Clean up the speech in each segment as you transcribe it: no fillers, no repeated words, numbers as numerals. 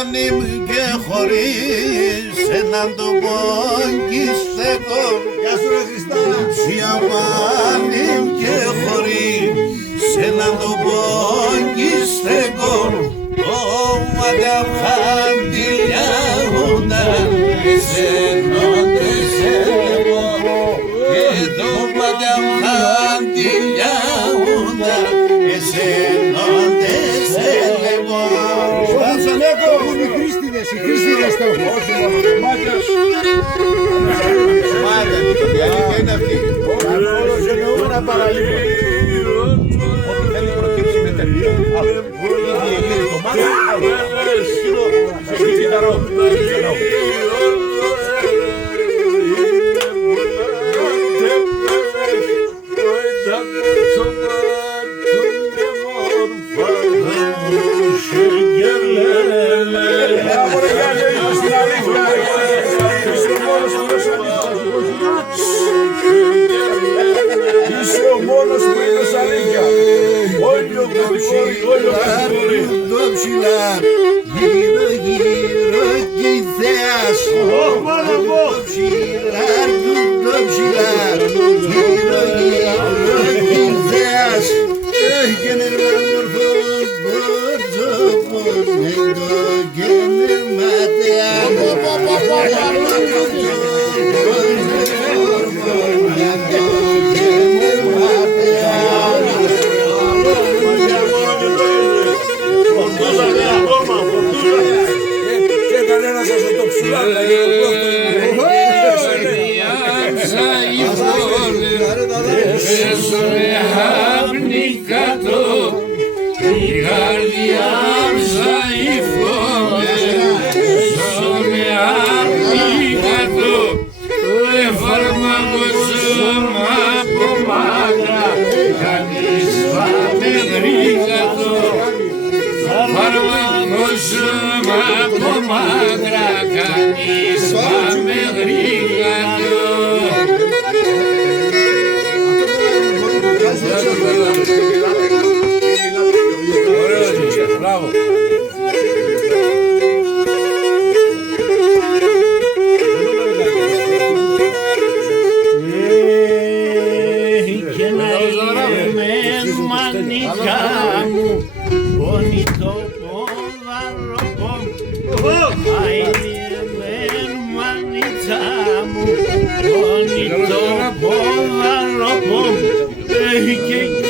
Σιαπάνιμ και χωρίς έναν τοπόγκι στεκόν. Γεια σου ρε Χριστά. Σιαπάνιμ και χωρίς έναν τοπόγκι στεκόν. Το μανταμ χαντιλιάγονταν εσένοντες ελεγόν. Και το μανταμ χαντιλιάγονταν εσένοντες ελεγόν. Όσον έχουν οι Χρήστιδες, οι Χρήστιδες το έχουν. Όχι μόνο οι μάτες. Μάτες, η αλήθεια είναι αυτή. Όλος εννοούμε να παραλείπω. Ό,τι θέλει προκύψει με τελεία. Ήδη εγείρει το μάτι. Σκύλο, σε κυταρό. Είσαι ο μόνος που είδες αλήθεια. Όλοι ο κατηγόροι, όλοι ο κατηγόροι. Το ψηλάρ, γύρω γύρω κι η θεάς. Το ψηλάρ, το ψηλάρ, γύρω γύρω κι η θεάς. Και νερμάμορφος πορτσόπος, νέντο και νερματεάν. Και κανένας σας το ψουλάκι.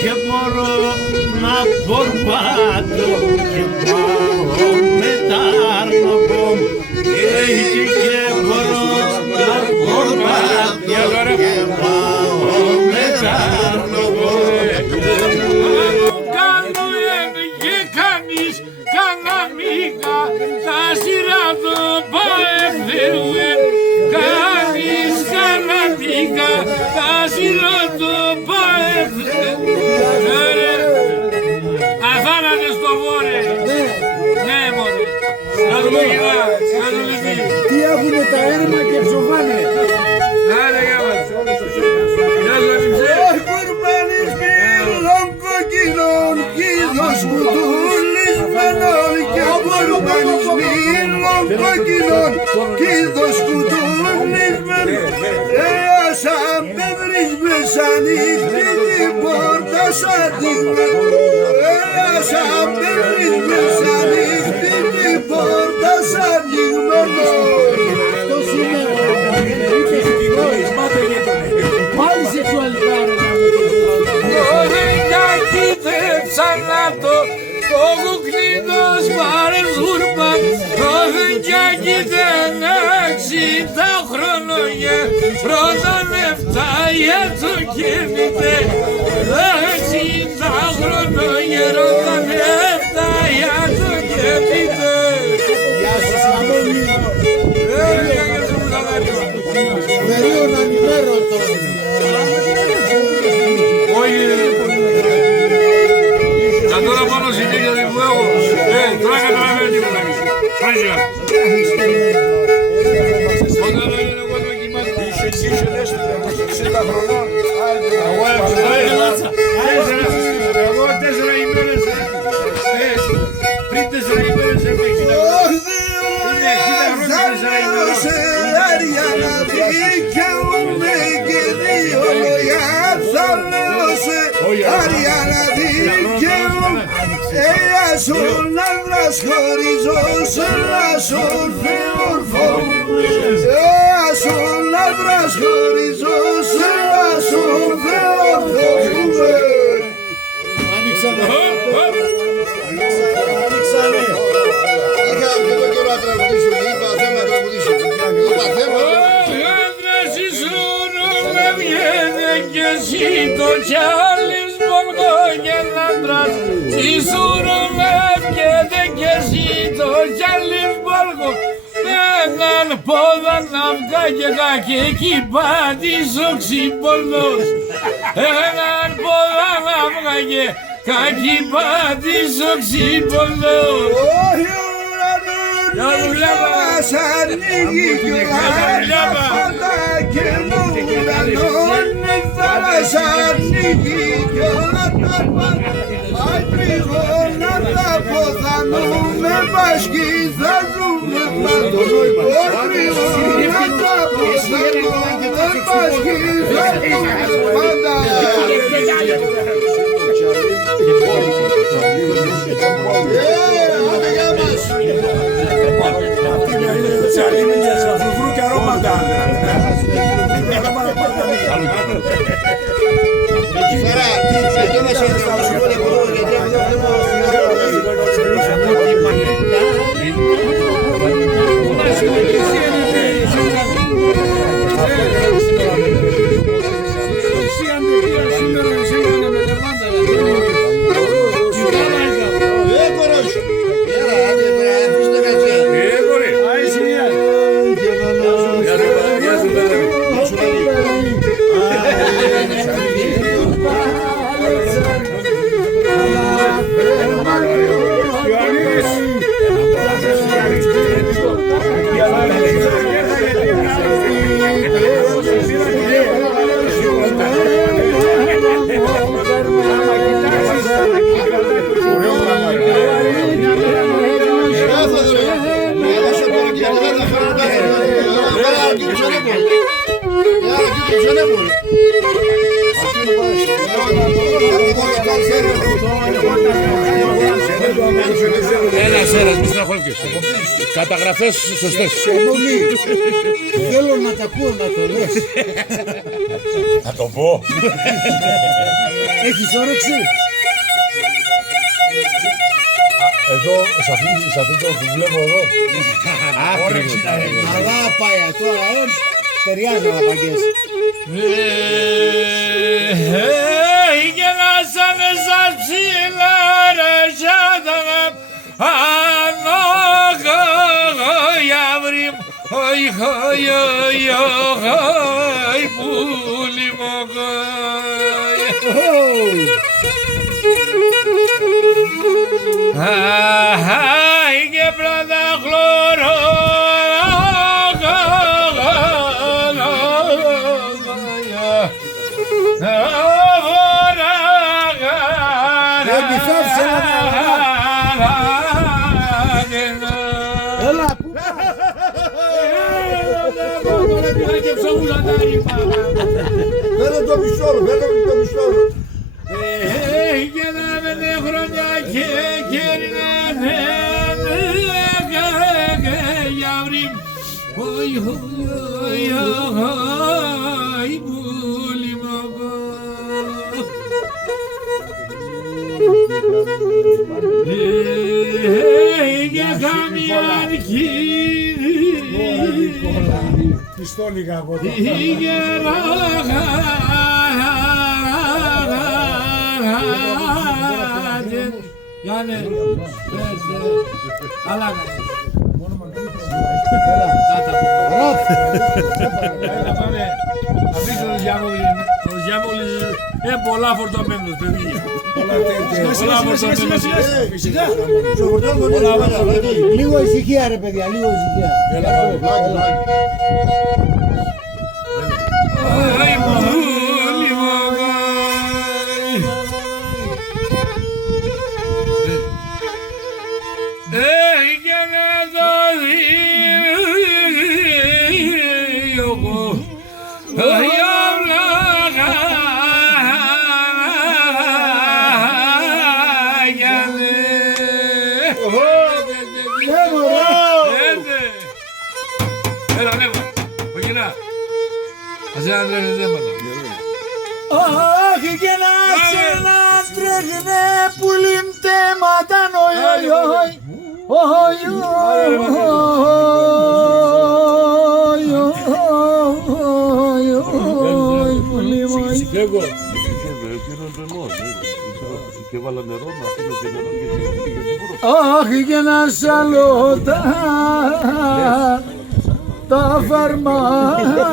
Και μπορώ να πορπάτω και πάω με τα αρνοπό. Και μπορώ να πορπάτω και πάω με τα αρνοπό. Κάνω έβγε κανείς καναμίκα τα σειρά το παευθερουέ. Κανείς καναμίκα τα σειρά το παευθερουέ. Αθάνατε στο βόρε. Ναι μωρέ. Να του λιγινά, να του λιγί. Τι έχουνε τα έρμα και ψοφάνε. Άντε για μας. Γεια σου Ανιψέ. Κουρμπάνης μήλων κοκκινών κίδος κουτούλης μενών και κουρμπάνης μήλων κοκκινών κίδος κουτούλης μενών. Σαν με βρεις μέσα νύχτη την πόρτα σαν δίγμα. Σαν με βρεις μέσα νύχτη την πόρτα σαν δίγμα. Αυτός είναι ο πάλι σεξουαλικά ρε να μου το Κορενιάκι δεν ξανάτω το κουκνίδος πάρε ζούρπα. Κορενιάκι δεν 60 χρονόγια πρώτα λεφτά για το κίνητε. 60 χρονόγια πρώτα λεφτά για το κίνητε. Γεια σου Σαμόνι. Για το μουδαδάκι. Περίον ανημέρωτο. Όχι. Θα τώρα πάνω συνέχεια την που έχω. Τώρα καταλαβαίνει τίποτα. Φράγια. Όταν είναι εγώ το κοιμάτι. Είσαι εσύ σε λες 60 χρονών. Εγώ 4 ημέρες πριν 4 ημέρες έχω 60. Ασούν άνδρας χωριζόσουν, ασούν φιόρφων. Ασούν άνδρας χωριζόσουν, ασούν φιόρφων. Ανοίξανε. Ανοίξανε. Είχα και το καιρό να τραγουδήσω, είπα θέμα να τραγουδήσω. Είπα θέμα. Άνδρας ήσουν με βγαίνε κι εσύ το Τσάρλις Μπολγόνιεν άντρας ήσουν με βγαίνε κι εσύ το Τσάρλις Μπολγόνιεν έναν πόδα να βγάγε και εκεί πάντης ο ξυπολός έναν πόδα να βγάγε κάκι πάντης ο ξυπολός. Μας ανοίγει κι όλα φώτα και μου ουρανώνει θα μας ανοίγει κι όλα τα πάντα. Μα τριγώνα θα ποθανούμε πασκί θα ζούμε πάντων. Ο τριγώνα θα ποθανούμε πασκί θα ζούμε πάντα. Τσαλίμινιες, φρουφρού και αρώματα. Ένας έρας, μη στεναχωρηθείς. Καταγραφές σωστές. Θέλω να τα ακούω να το λες. Θα το πω. Έχεις όρεξη? Εδώ, σε αυτό που βλέπω εδώ. Αλλά πάει τώρα, ταιριάζει να παγιές. Γελάσανε σαν ψηλά ρε ζάδανα ανόγαγιαύριμ οι χοι πουλι μογάι και πλάτα χλωρό Φέρε το μισόλο, φέρε το μισόλο. Και να πέντε χρόνια και κέρνανε για βρήμ οι πουλι μογάι και καμιά αρχίδη Πιστόλιγα από το. Γιάννε, καλά κάνεις. Πάμε, αφήστε το διάβολο. Ο διάβολος είναι πολλά φορτωμένος, παιδιά. Πολλά φορτωμένος. Φυσικά. Λίγο ησυχία ρε παιδιά, λίγο ησυχία. Έλα, ανέβα. Κοκκινά. Ας έναν τρέχει θέματα. Αχ, και να σε να τρέχουνε πουλί μτέματα, οι, πουλί μου. Και βάλα νερό, να αφήνω και νερό και Αχ, και να σαλώτα τα φαρμάκια.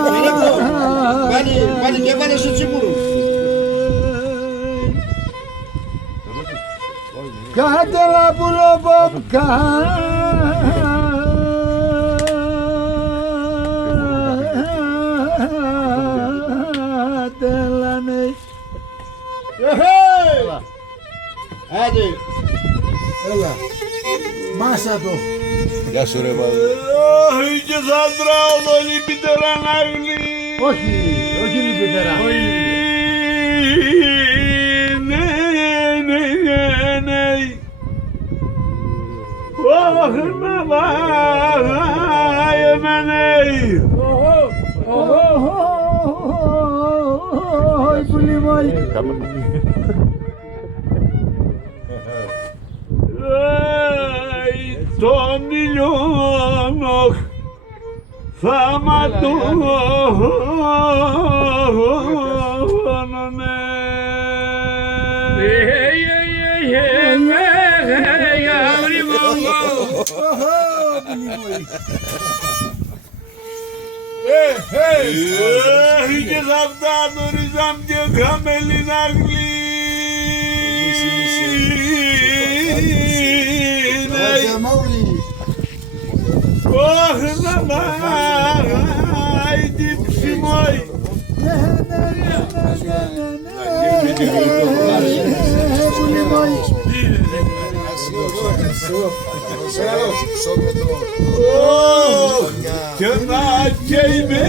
Πάλι και έβαλε στο τσίπουρο. Κάτερα πουλοποπκά. Κάτελανε. Άντε. Έλα, μάσα το. Γεια σου ρε μάδε. Όχι και θα τράω το λιπητερά να γλύει. Όχι, όχι λυπητέρα. Ναι. Όχι να πάει εμένα. Όχι, πουλί μου. Τον ήλιον θα ματώνωνε. Και θα φτάνω ριζάμ και χαμέλη να όχι να πάει την ψημόη. Και να και είμαι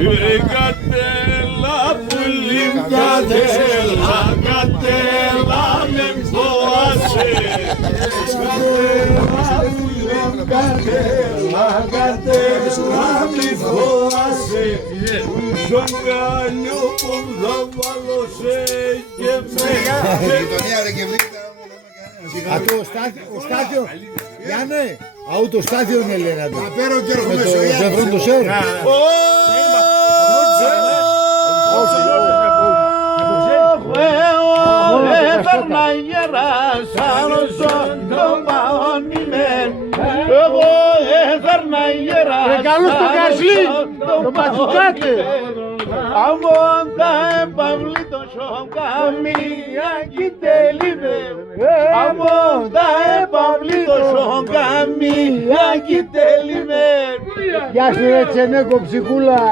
και κατέλα πουλί, κατέλα με φόασε. Κατέλα με φόασε. Στον καλιό που θα βάλω σε και Ο Στάθιο, Γιάννε, αού το Στάθιο είναι λένε του. Απέρω και έρχομαι Με στο το Γιάννη. Ζευρόν το Σέρ. Έφερνα γεράς άλλωσον το παόνιμεν. Εγώ έφερνα γεράς καλούς το Κασλί, το Πατσουκάτι. Αμόν τα επαυλήτωσον καμία κοιτελίβε. Αμόν τα επαυλήτωσον καμία κοιτελίβε. Γεια σου ρε Τσενέκο ψυχούλα.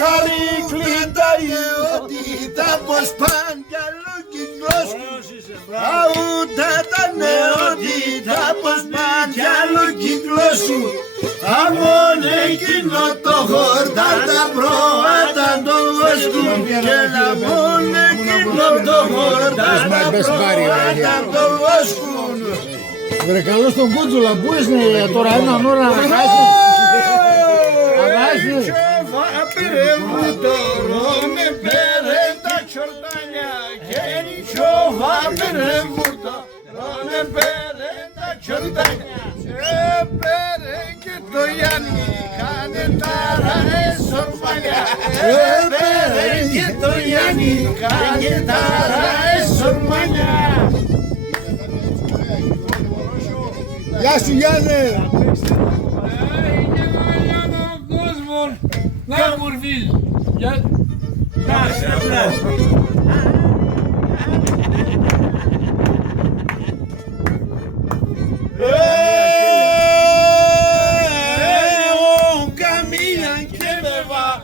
Χαρίκλητα ιδιότητα πως παν κι άλλο κυκλός. Αούτα τα νεότητα πως παν κι άλλο κυκλός σου. Αμόν εκείνο το χορτά τα πρόβατα των βοσκούν. Και αμόν εκείνο το χορτά τα πρόβατα των βοσκούν. Βρε καλώς τον Κούτσουλα, πού είσαι τώρα έναν ώρα να χάσει. Αγάζει. Ρώνε πέρε τα τσορτάνια και νιτσόβα πέρε μουτο. Ρώνε πέρε τα τσορτάνια πέρε και το Γιάννη κάνε τα ραέ σορμαλιά. Πέρε και το Γιάννη κάνε τα ραέ σορμαλιά. Γεια σου Γιάννε. Να μουρβείς. Καμία και με βα.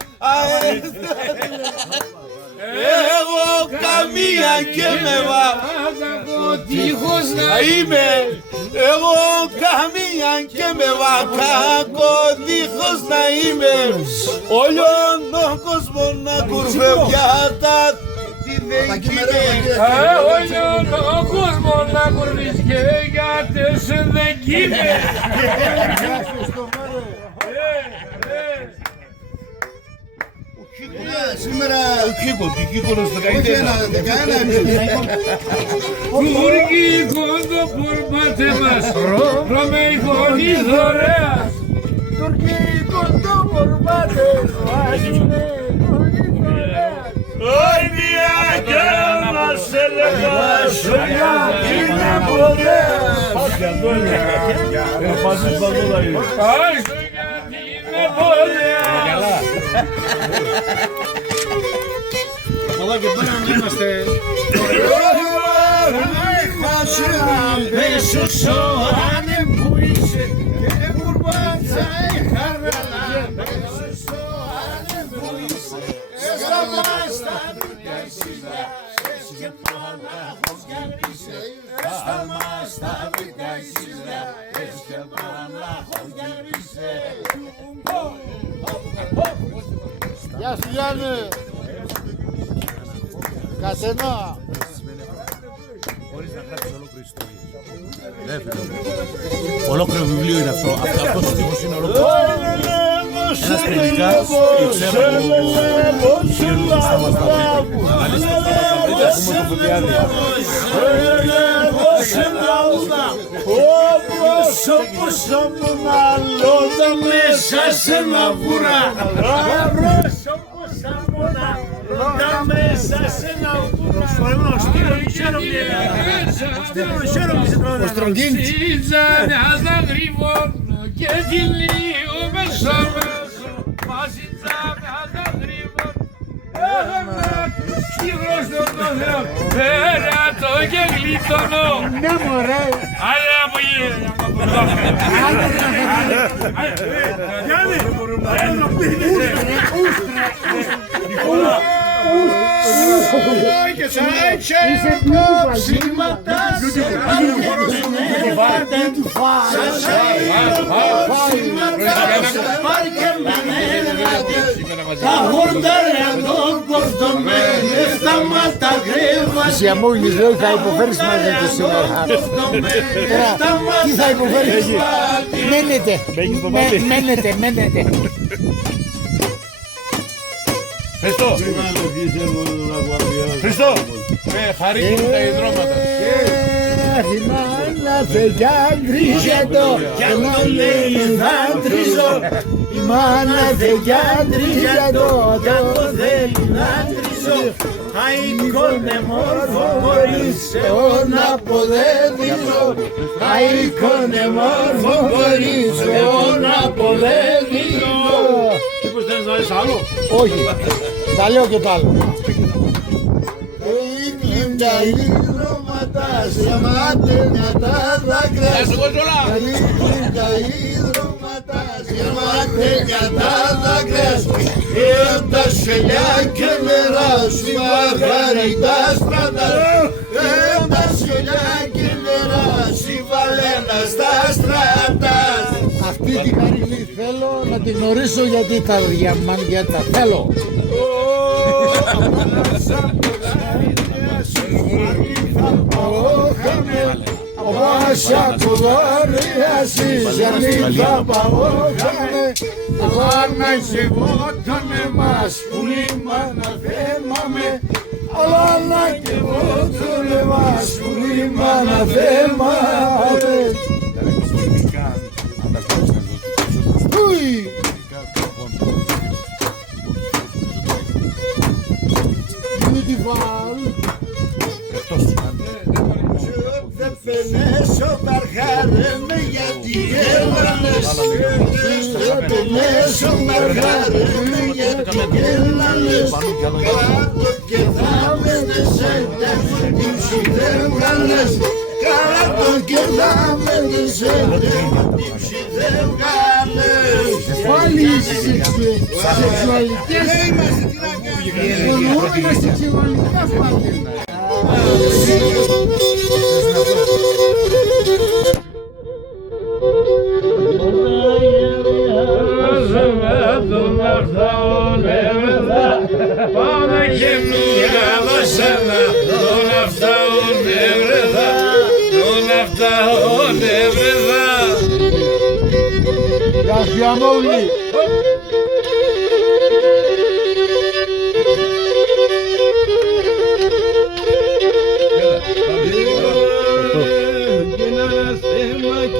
καμία και με βα. Τείχος Να είμαι εγώ καμία και με βα. Κακό δίχως να είμαι. Όλον τον κόσμο να κουρφευιάτα. Τι δεν όλον τον κόσμο να κουρβείς και γιατί σου δεν κοίμε. Σήμερα Ο Κίκος όχι καλύτερα. ένα, 11 εμείς. Τουρκικό το πορμάτε μας, Ρωμαϊκό η δωρεάς. Τουρκικό το πορμάτε μας, Ой, μια μας έλεγα σωριά είναι ποδές. Μαζί παντόλα είναι. Ας το γιατί είναι ποδεάς. εδώ και πέρα να είμαστε. Γεια σου Γιάννη. Κατενά. Ολόκληρο βιβλίο είναι αυτό. Αυτός ο τύπος είναι ολόκληρο. Ένας πρedicaț, ξέρουμε ο κύριος Σταμασταυρίδη. Αναλύστε Σταμασταυρίδη, ακούμε το Φωτιάδη. Όπως όμως αλλότα μέσα σε ένα βουρά. Μέσα σε ένα βουρά. Ο Στρογγίνης. Μιας να γρυβών και κυλίου μέσα μέσα. Μαζί μιας να γρυβών. Έχαμε κύβρος τον Θεό. Πέρα το και γλίτωνο. Ναι μωρέ. Άντε από εκεί. Γιάννη. Είσαι ψήματα Σιαμόγλης λέει θα υποφέρεις μαζί του σήμερα. Τι θα υποφέρεις? Μένετε. Χριστό, χαρίζουν τα υδρώματα. Η μάνα θεγιάντριζε και να λέει δάντριζω. Η μάνα θεγιάντριζε το θέλει δάντριζω. Αίκονε μόρφο μπορείς αιώνα αποδέδειζω. Αίκονε μόρφο μπορείς αιώνα αποδέδειζω. Μήπως θέλεις να λες άλλο? Όχι, τα λέω και το άλλο. Τα υδρώματα σε μάτια τα δάκρυα. Τα υδρώματα σε μάτια τα δάκρυα. Τα σελιά και νερά σου μαχαριτά στρατά. Τα σελιά και νερά σου βαλένα στα στρατά. Αυτή τη χαρινή θέλω να την γνωρίσω γιατί τα διαμάντια τα θέλω. Όσα κουδόριασες γιατί θα παγώσαμε. Εγώ να γεγότανε μας πουλήμα να θέμαμε. Αλλά να γεγότανε μας πουλήμα να θέμαμε. Beautiful. Δεν πενέσω μαργάρεμε γιατί έλανες. Δεν πενέσω μαργάρεμε γιατί έλανες. Κάτω και θα μέντεσαι τύψη δεν βγάλες. Κάτω και θα μέντεσαι τύψη δεν βγάλες. Πάλι σεξουαλικές. Υπονοούμενα στην κοινωνικά φάτε. Πάμε και μια βασίλα, όλα αυτά ονευρεθά, όλα αυτά ονευρεθά. Γεια σου Ιαμόγλη.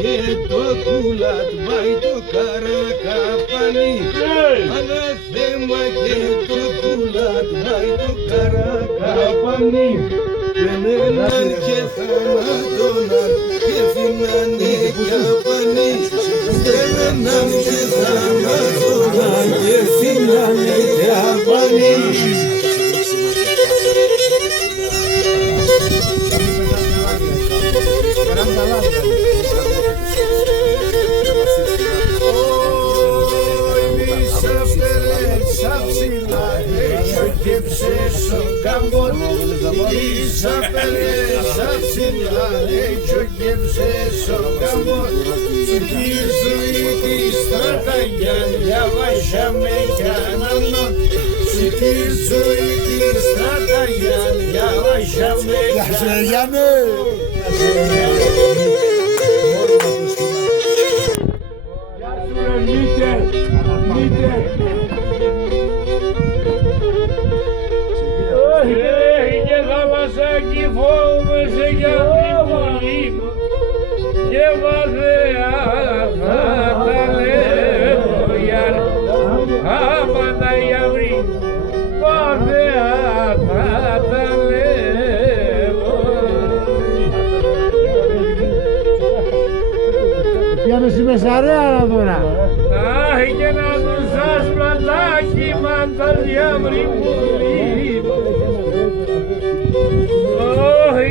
Και το κουλάτ πάει το καρακαπανί. Αναθέμα και το κουλάτ πάει το καρακαπανί. Πενέναν και θανάτωναν και φυνάνε καπανί. Πενέναν και θανάτωναν και φυνάνε καπανί. Ίσα περέσα ψηλά, έτσι γεύσες ο καμπός. Στη ζωή της στραταγιάν, διαβάσαμε κανέναν. Στη ζωή της στραταγιάν, διαβάσαμε κανέναν. Γεια σου ρε Μίτερ, Μίτερ. Και θα μας ακυφόμεσαι για τρίπολη και βαθέα θα τα λέμε για άματα για βρή βαθέα θα τα λέμε. Πιάμε στη Μεσαρέα τώρα. Αχ και να τους σας πλατάκι μάντας για βρή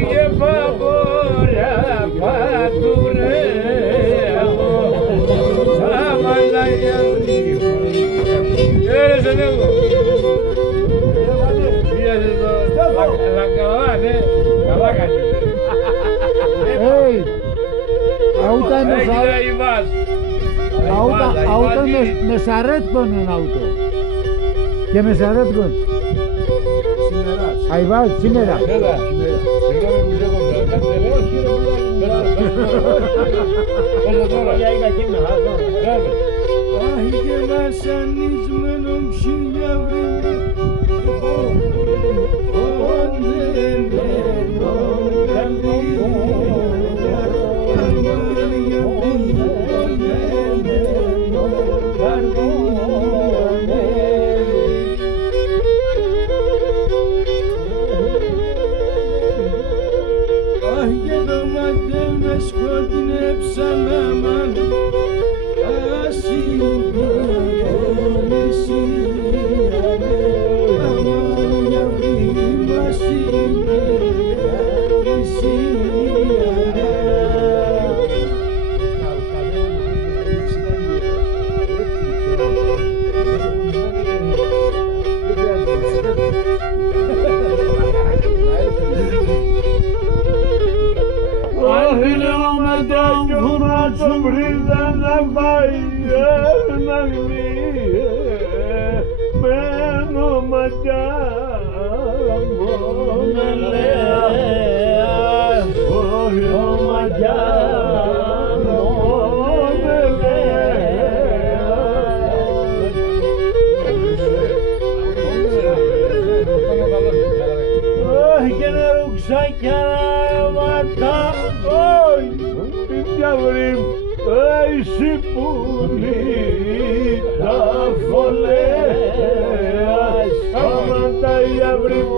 και παπορά πατουρέω αμαλάγια έρεσε λίγο πήγαινε εδώ καλά ναι καλά κάνεις Auta Μεσαρέτκον είναι auto. Και Μεσαρέτκον. Αϊβάζ, σήμερα. Έλα, συγγνώμη που σε κόψα, κάντε λέω. Πόσο τώρα. Αχ και βασανισμένο ψηλιά βρήκα, ονεμένο καμπίνο, καρμάρια ονεμένο καρμίνο. Με σκοτεινέψαν αμάν ασυγκρονησίανε αμάν για βήμα το βρήκα να πάει να γλύε μένω ματιά με λέει όχι ματιά με λέει και να ρουξάκια ματά βρήμ, εσύ πουλί τα φωλέα, άμα τα για βρήμ,